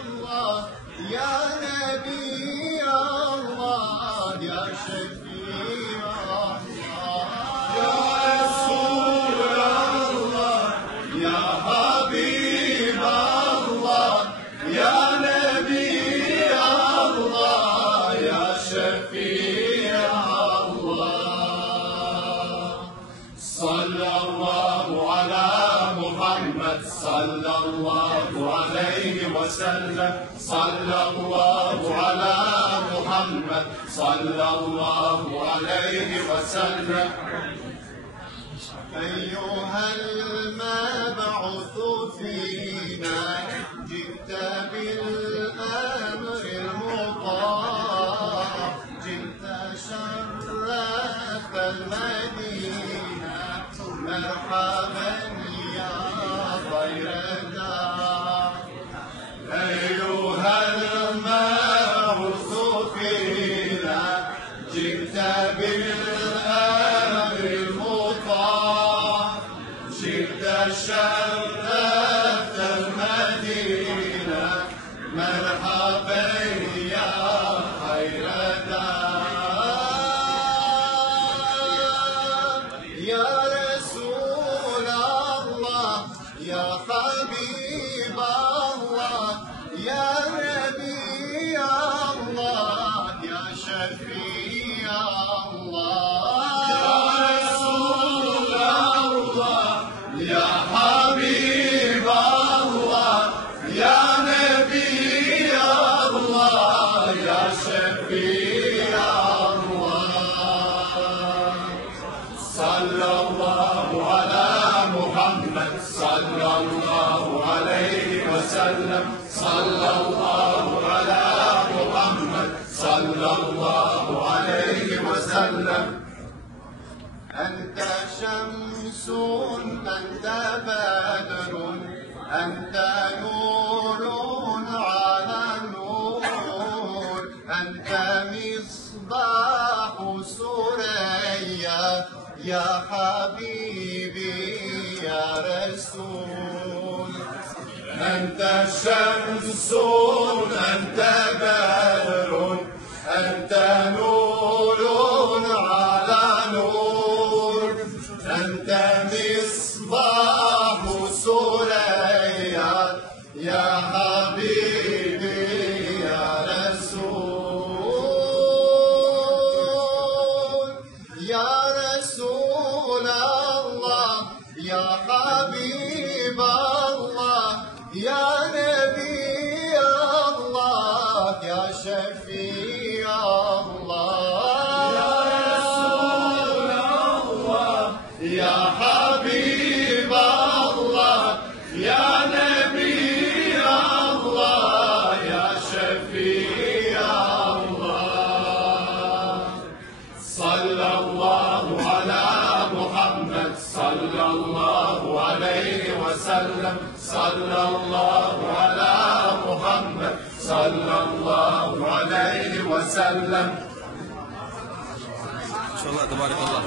الله يا نبي الله يا شفيع الله يا رسول الله يا حبيب الله يا نبي الله يا شفيع الله صلى الله على محمد صلى الله عليه وسلم صلى الله على محمد صلى الله عليه وسلم أيها المبعوث فينا جئت بالأمر المطاع جئت شرفت المدينة مرحبا يا خير داع أيها المبعوث فينا جئت بالأمر المطاع جئت شرفت المدينة مرحبا يا خير داع يا رسول الله يا حبيب الله يا نبي الله يا شفيع الله يا رسول الله يا حبيب الله يا نبي الله يا شفيع الله صلى الله على محمد صلى الله عليه وسلم صلى الله على محمد صلى الله عليه وسلم أنت شمس أنت بدر أنت نور على نور أنت مصباح سريا يا حبيبي يا رسول أنت شمس أنت بدر أنت نور على نور أنت مصباح سريا يا حبيبي يا رسول يا رسول الله يا حبيب الله يا نبي الله يا شفيع الله يا رسول الله يا حبيب الله يا نبي الله يا شفيع الله صلى الله على محمد صلى الله عليه وسلم صلى الله على محمد صلى الله عليه وسلم ما شاء الله تبارك الله.